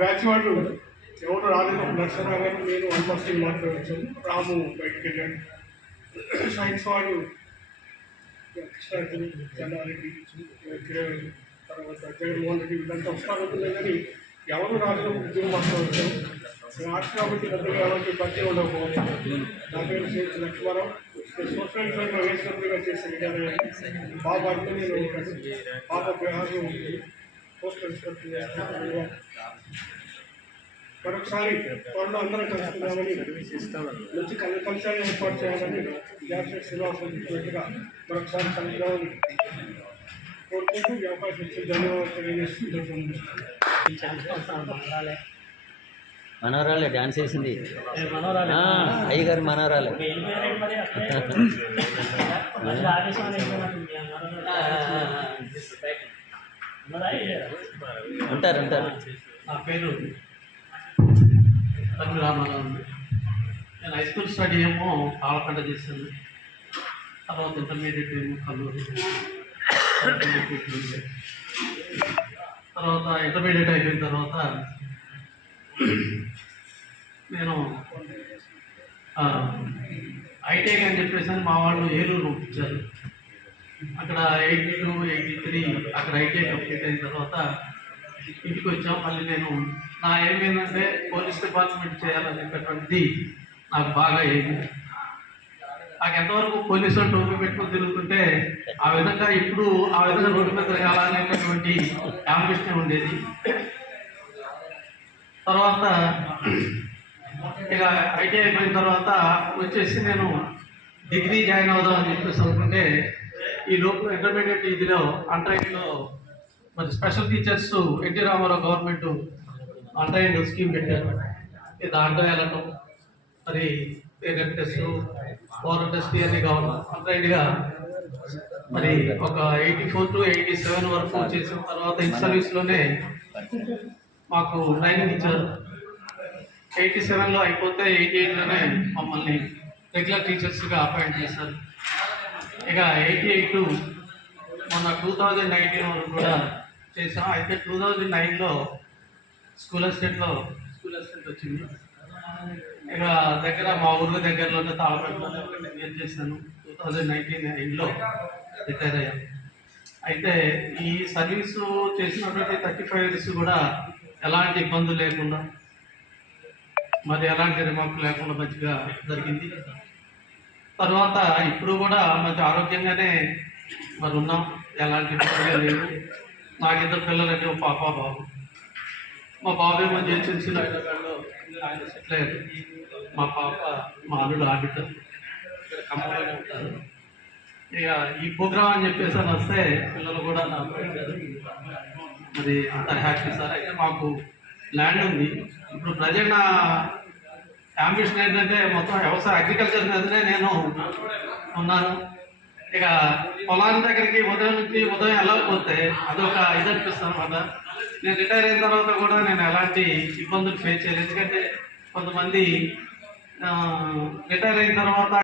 Batch వాళ్ళు ఎవరు రాలేదు. నర్సరా గారు నేను ఆల్మోస్ట్ మాట్లాడవచ్చు. రాము బయటకు వెళ్ళాడు. సైన్స్ వాళ్ళు కృష్ణారెడ్డి, చెన్నారెడ్డి, తర్వాత జగన్మోహన్ రెడ్డి వీళ్ళంతా వస్తారవుతున్నాయి. కానీ ఎవరు రాలేదు. ఉద్యోగం మాట్లాడవచ్చు. ఆర్ట్స్ కాబట్టి పెద్దగా ఎవరికి పరిచయం ఉండకపోవచ్చు. నా పేరు శ్రీ లక్ష్మారావు. సోషల్ సైన్స్లో వేసినట్టుగా చేసే విధానం బాబు అంటే నేను ఉంటాను. పాప బిహార్లో ఉంటుంది. పోస్టల్ ఇన్స్పెక్టర్ చేస్తాను. మరొకసారి త్వరలో అందరం కలుసుకున్నామని మంచి కలిసాన్ని ఏర్పాటు చేయాలని జాతీయ శ్రీనివాసం చెప్పినట్టుగా మరొకసారి కలుద్దామని కోరుకుంటూ ఈ అవకాశం ఇచ్చి ధన్యవాదాలు తెలియజేస్తూ మనోరాలే డాన్స్ వేసింది. అయ్యగారు మనోరాలే ఉంటారు. నా పేరు తమ్మి రామారావు. నేను హై స్కూల్ స్టడీ ఏమో ఆలకండ చేశాను. తర్వాత ఇంటర్మీడియట్ ఏమో కల్లూరు. తర్వాత ఇంటర్మీడియట్ అయిపోయిన తర్వాత నేను ఐటీఐ అని చెప్పేసి మా వాళ్ళు ఏలూరు పంపించారు. అక్కడ 82, 83 అక్కడ ఐటీఐ కంప్లీట్ అయిన తర్వాత ఇంటికి వచ్చాం. మళ్ళీ నేను నా ఎయిమ్ ఏంటంటే పోలీస్ డిపార్ట్మెంట్ చేయాలనేటటువంటిది నాకు బాగా ఎయిమ్. నాకు ఎంతవరకు పోలీసు టోపీ పెట్టుకొని తిరుగుతుంటే ఆ విధంగా ఇప్పుడు ఆ విధంగా రోడ్డు మీద తిరగాలనేటటువంటి కాంపిటీషన్ ఉండేది. తర్వాత ఇక ఐటీఐ అయిపోయిన తర్వాత వచ్చేసి నేను డిగ్రీ జాయిన్ అవుదామని చెప్పేసి అనుకుంటే ఈ లోపల ఇంటర్మీడియట్ ఇదిలో అంట్రైన్లో మరి special teachers NT Ramarao government untrained scheme పెట్టారు. దాంట్లో వెళ్ళటం మరి పేరెంట్ టెస్ట్, ఓరల్ టెస్ట్ అన్ని గవర్నమెంట్ అంట్రైన్గా మరి ఒక 84 to 87 వరకు చేసిన తర్వాత ఇన్ సర్వీస్లోనే మాకు ట్రైనింగ్ ఇచ్చారు. 87లో అయిపోతే 88లోనే మమ్మల్ని రెగ్యులర్ టీచర్స్గా అపాయింట్ చేశారు. ఇక 88 మొన్న 2019 వరకు కూడా చేసాం. అయితే 2009లో స్కూల్ అసిస్టెంట్ వచ్చింది. ఇక దగ్గర మా ఊరు దగ్గరలోనే తాళపేటలో నేను చేశాను. 2019లో రిటైర్ అయ్యాను. అయితే ఈ సర్వీసు చేసినటువంటి 35 years కూడా ఎలాంటి ఇబ్బందులు లేకుండా మరి ఎలాంటి రిమార్క్ లేకుండా మంచిగా జరిగింది. తర్వాత ఇప్పుడు కూడా మంచి ఆరోగ్యంగానే మరి ఉన్నాం. ఎలాంటి ఇబ్బందులు లేవు. నాకు 2 పిల్లలంటే ఒక పాప బాబు. మా బాబు ఏమో జిహెచ్ఎంసీ హైదరాబాద్లో ఆయన సెటిల్ అయ్యారు. మా పాప మా అల్లుడు ఆడిటర్ ఇక్కడ ఖమ్మంలోనే ఉంటారు. ఇక ఈ ప్రోగ్రామ్ అని చెప్పేసి అని వస్తే పిల్లలు కూడా నాకు మరి అంత హ్యాపీ సార్. అయితే మాకు ల్యాండ్ ఉంది. ఇప్పుడు ప్రజెంట్ నా అంబిషన్ ఏంటంటే మొత్తం వ్యవసాయ అగ్రికల్చర్ మీదనే నేను ఉన్నాను. ఇక పొలాన్ని దగ్గరికి ఉదయం వెళ్ళకపోతే అదొక ఇది అనిపిస్తాను అన్నమాట. నేను రిటైర్ అయిన తర్వాత కూడా నేను ఎలాంటి ఇబ్బందులు ఫేస్ చేయలేదు. ఎందుకంటే కొంతమంది రిటైర్ అయిన తర్వాత